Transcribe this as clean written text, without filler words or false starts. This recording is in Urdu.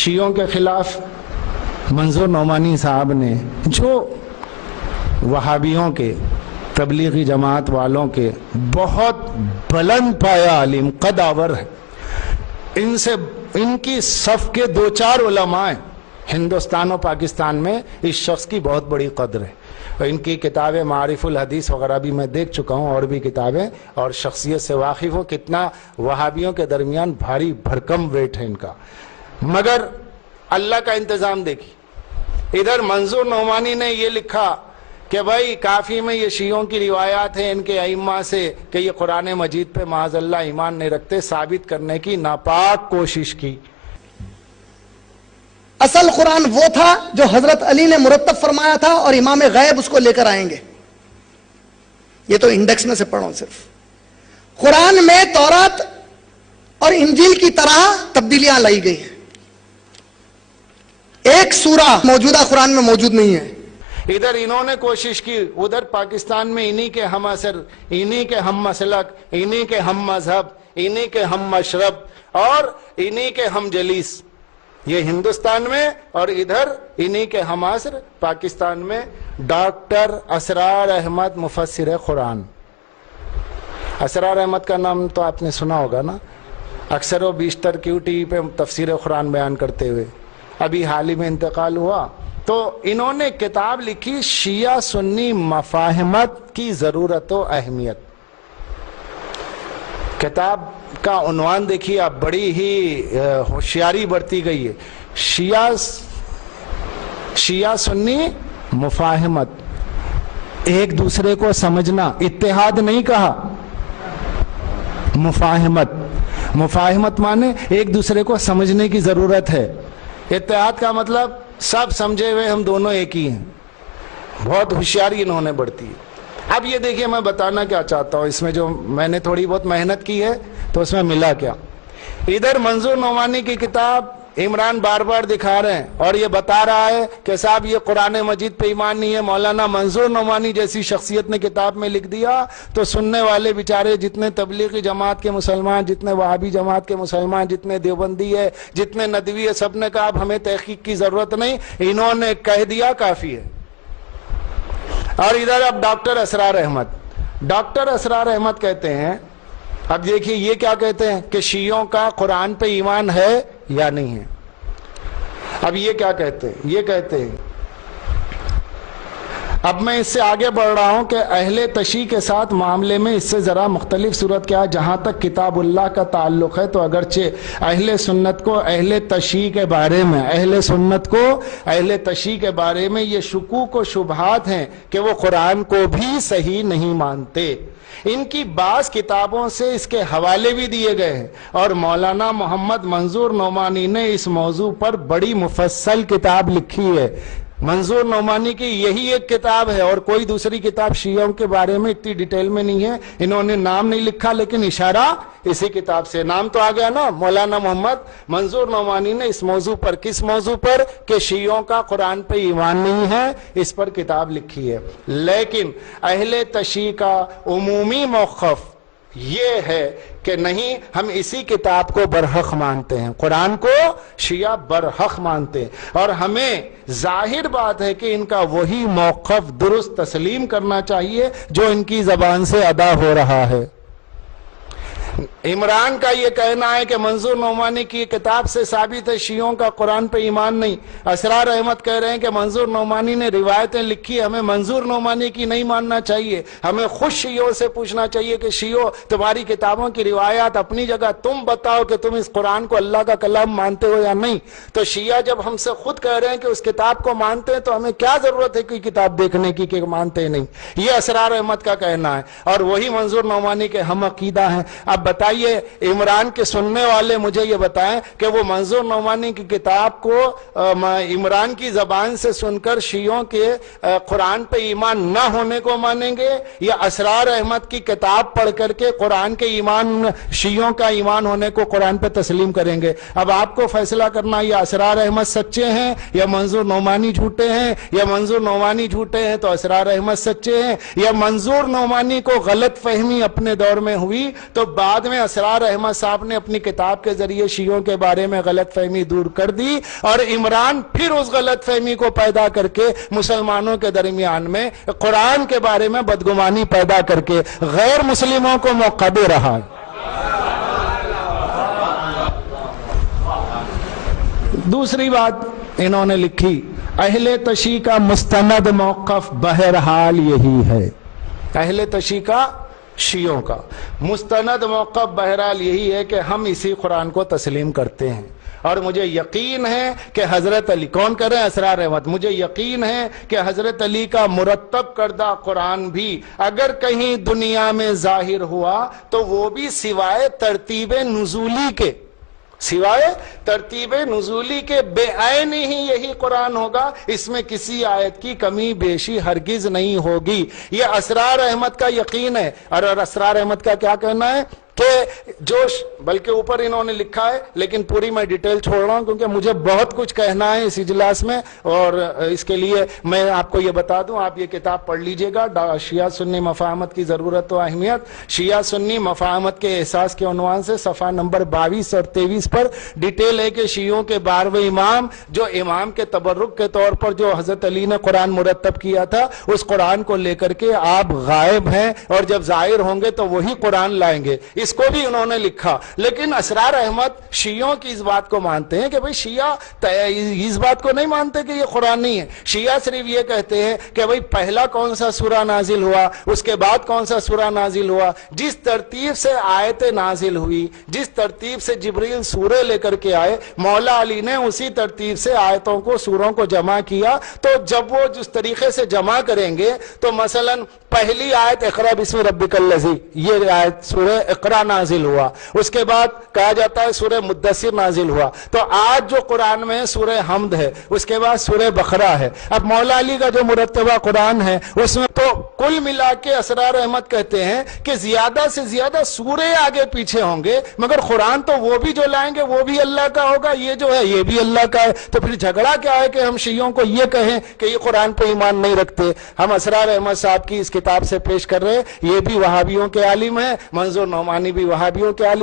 شیعوں کے خلاف منظور نعمانی صاحب نے جو وہابیوں کے تبلیغی جماعت والوں کے بہت بلند پایا عالم قداور ہے، ان کی صف کے 2-4 علماء ہیں ہندوستان و پاکستان میں، اس شخص کی بہت بڑی قدر ہے، اور ان کی کتابیں معارف الحدیث وغیرہ بھی میں دیکھ چکا ہوں، اور بھی کتابیں، اور شخصیت سے واقف ہوں کتنا وہابیوں کے درمیان بھاری بھرکم ویٹ ہے ان کا۔ مگر اللہ کا انتظام دیکھی، ادھر منظور نعمانی نے یہ لکھا کہ بھائی کافی میں یہ شیعوں کی روایات ہیں ان کے ائمہ سے کہ یہ قرآن مجید پہ معاذ اللہ ایمان نہیں رکھتے، ثابت کرنے کی ناپاک کوشش کی۔ اصل قرآن وہ تھا جو حضرت علی نے مرتب فرمایا تھا اور امام غیب اس کو لے کر آئیں گے۔ یہ تو انڈیکس میں سے پڑھو، صرف قرآن میں تورات اور انجیل کی طرح تبدیلیاں لائی گئی ہیں، ایک سورہ موجودہ قرآن میں موجود نہیں ہے۔ ادھر انہوں نے کوشش کی، ادھر پاکستان میں انہی کے ہم اثر، انہی کے ہم مسلک، انہی کے ہم مذہب، انہی کے ہم مشرب اور انہی کے ہم جلیس، یہ ہندوستان میں، اور ادھر انہی کے ہم عصر پاکستان میں ڈاکٹر اسرار احمد مفسر قرآن۔ اسرار احمد کا نام تو آپ نے سنا ہوگا نا، اکثر و بیشتر کیو ٹی وی پہ تفسیر قرآن بیان کرتے ہوئے، ابھی حال ہی میں انتقال ہوا۔ تو انہوں نے کتاب لکھی شیعہ سنی مفاہمت کی ضرورت و اہمیت۔ کتاب کا عنوان دیکھیے آپ، بڑی ہی ہوشیاری برتی گئی ہے، شیعہ سنی مفاہمت، ایک دوسرے کو سمجھنا، اتحاد نہیں کہا، مفاہمت، مفاہمت مانے ایک دوسرے کو سمجھنے کی ضرورت ہے، اتحاد کا مطلب سب سمجھے ہوئے ہم دونوں ایک ہی ہیں۔ بہت ہوشیاری انہوں نے بڑھتی ہے۔ اب یہ دیکھیے میں بتانا کیا چاہتا ہوں، اس میں جو میں نے تھوڑی بہت محنت کی ہے تو اس میں ملا کیا۔ ادھر منظور نعمانی کی کتاب عمران بار بار دکھا رہے ہیں اور یہ بتا رہا ہے کہ صاحب یہ قرآن مجید پہ ایمان نہیں ہے، مولانا منظور نعمانی جیسی شخصیت نے کتاب میں لکھ دیا تو سننے والے بیچارے جتنے تبلیغی جماعت کے مسلمان، جتنے وہابی جماعت کے مسلمان، جتنے دیوبندی ہے، جتنے ندوی ہے، سب نے کہا اب ہمیں تحقیق کی ضرورت نہیں، انہوں نے کہہ دیا کافی ہے۔ اور ادھر اب ڈاکٹر اسرار احمد کہتے ہیں، اب دیکھیے یہ کیا کہتے ہیں کہ شیعوں کا قرآن پہ ایمان ہے یا نہیں ہے۔ اب یہ کیا کہتے ہیں، یہ کہتے ہیں، اب میں اس سے آگے بڑھ رہا ہوں کہ اہل تشیع کے ساتھ معاملے میں اس سے ذرا مختلف صورت کیا ہے۔ جہاں تک کتاب اللہ کا تعلق ہے تو اگرچہ اہل سنت کو اہل تشیع کے بارے میں، اہل سنت کو اہل تشیع کے بارے میں یہ شکوک و شبہات ہیں کہ وہ قرآن کو بھی صحیح نہیں مانتے۔ ان کی بعض کتابوں سے اس کے حوالے بھی دیے گئے ہیں اور مولانا محمد منظور نعمانی نے اس موضوع پر بڑی مفصل کتاب لکھی ہے۔ منظور نعمانی کی یہی ایک کتاب ہے اور کوئی دوسری کتاب شیعوں کے بارے میں اتنی ڈیٹیل میں نہیں ہے۔ انہوں نے نام نہیں لکھا لیکن اشارہ اسی کتاب سے نام تو آ گیا نا، مولانا محمد منظور نعمانی نے اس موضوع پر، کس موضوع پر کہ شیعوں کا قرآن پہ ایمان نہیں ہے، اس پر کتاب لکھی ہے۔ لیکن اہل تشیع کا عمومی موقف یہ ہے کہ نہیں، ہم اسی کتاب کو برحق مانتے ہیں، قرآن کو شیعہ برحق مانتے ہیں، اور ہمیں ظاہر بات ہے کہ ان کا وہی موقف درست تسلیم کرنا چاہیے جو ان کی زبان سے ادا ہو رہا ہے۔ عمران کا یہ کہنا ہے کہ منظور نعمانی کی کتاب سے ثابت ہے شیعوں کا قرآن پہ ایمان نہیں۔ اسرار احمد کہہ رہے ہیں کہ منظور نعمانی نے روایتیں لکھی، ہمیں منظور نعمانی کی نہیں ماننا چاہیے، ہمیں خود شیعوں سے پوچھنا چاہیے کہ شیعوں تمہاری کتابوں کی روایات اپنی جگہ، تم بتاؤ کہ تم اس قرآن کو اللہ کا کلام مانتے ہو یا نہیں۔ تو شیعہ جب ہم سے خود کہہ رہے ہیں کہ اس کتاب کو مانتے ہیں تو ہمیں کیا ضرورت ہے کوئی کتاب دیکھنے کی کہ مانتے نہیں، یہ اسرار احمد کا کہنا ہے، اور وہی منظور نعمانی کے ہم عقیدہ ہیں۔ اب بتائیے عمران کے سننے والے مجھے یہ بتائیں کہ وہ منظور نعمانی کی کتاب کو عمران کی زبان سے سن کر شیعوں کے قرآن پہ ایمان نہ ہونے کو مانیں گے یا اسرار احمد کی کتاب پڑھ کر کے قرآن کے ایمان، شیعوں کا ایمان ہونے کو قرآن پہ تسلیم کریں گے؟ اب آپ کو فیصلہ کرنا، یا اسرار احمد سچے ہیں یا منظور نعمانی جھوٹے ہیں، یا منظور نعمانی جھوٹے ہیں تو اسرار احمد سچے ہیں، یا منظور نعمانی کو غلط فہمی اپنے دور میں ہوئی تو بعد میں اسرار احمد صاحب نے اپنی کتاب کے ذریعے شیعوں کے بارے میں غلط فہمی دور کر دی، اور عمران پھر اس غلط فہمی کو پیدا کر کے مسلمانوں کے درمیان میں قرآن کے بارے میں بدگمانی پیدا کر کے غیر مسلموں کو موقع دے رہا ہے۔ دوسری بات انہوں نے لکھی، اہل تشیع کا مستند موقف بہرحال یہی ہے۔ اہل تشیع کا، شیعوں کا مستند موقف بہرحال یہی ہے کہ ہم اسی قرآن کو تسلیم کرتے ہیں، اور مجھے یقین ہے کہ حضرت علی، کون کر رہے ہیں؟ اسرار احمد، مجھے یقین ہے کہ حضرت علی کا مرتب کردہ قرآن بھی اگر کہیں دنیا میں ظاہر ہوا تو وہ بھی سوائے ترتیب نزولی کے، سوائے ترتیب نزولی کے بے عین ہی یہی قرآن ہوگا، اس میں کسی آیت کی کمی بیشی ہرگز نہیں ہوگی۔ یہ اسرار احمد کا یقین ہے، اور اسرار احمد کا کیا کہنا ہے کہ جوش، بلکہ اوپر انہوں نے لکھا ہے، لیکن پوری میں ڈیٹیل چھوڑ رہا ہوں کیونکہ مجھے بہت کچھ کہنا ہے اس اجلاس میں، اور اس کے لیے میں آپ کو یہ بتا دوں، آپ یہ کتاب پڑھ لیجئے گا، شیعہ سنی مفاہمت کی ضرورت و اہمیت، شیعہ سنی مفاہمت کے احساس کے عنوان سے صفحہ نمبر 22 اور 23 پر ڈیٹیل ہے کہ شیعوں کے 12ویں امام، جو امام کے تبرک کے طور پر جو حضرت علی نے قرآن مرتب کیا تھا، اس قرآن کو لے کر کے آپ غائب ہیں، اور جب ظاہر ہوں گے تو وہی قرآن لائیں گے، اس کو بھی انہوں نے لکھا۔ لیکن اسرار احمد شیعوں کی اس بات کو مانتے ہیں کہ بھئی شیعہ اس بات کو نہیں مانتے کہ یہ قرآن نہیں ہے، شیعہ صرف یہ کہتے ہیں کہ بھئی پہلا کون سا سورہ نازل ہوا، اس کے بعد کون سا سورہ نازل ہوا، جس ترتیب سے آیتیں نازل ہوئی، جس ترتیب سے جبریل سورہ لے کر کے آئے، مولا علی نے اسی ترتیب سے آیتوں کو، سوروں کو جمع کیا۔ تو جب وہ جس طریقے سے جمع کریں گے تو مثلا پہلی آیت اقرأ بسم ربک الذی، یہ آیت سورہ اقرأ نازل ہوا، اس کے بعد کہا جاتا ہے سورہ مدثر نازل ہوا، تو آج جو قرآن میں سورہ حمد ہے، اس کے بعد سورہ بقرہ ہے۔ اب مولا علی کا جو مرتبہ قرآن ہے اس میں تو کل ملا کے اسرار احمد کہتے ہیں کہ زیادہ سے زیادہ سورے آگے پیچھے ہوں گے، مگر قرآن تو وہ بھی جو لائیں گے وہ بھی اللہ کا ہوگا، یہ جو ہے یہ بھی اللہ کا ہے۔ تو پھر جھگڑا کیا ہے کہ ہم شیعوں کو یہ کہیں کہ یہ قرآن پہ ایمان نہیں رکھتے؟ ہم اسرار احمد صاحب کی اس کتاب سے پیش کر رہے ہیں، یہ بھی وہابیوں کے عالم ہیں، منظور نعمانی بھی وہابیوں کے عالم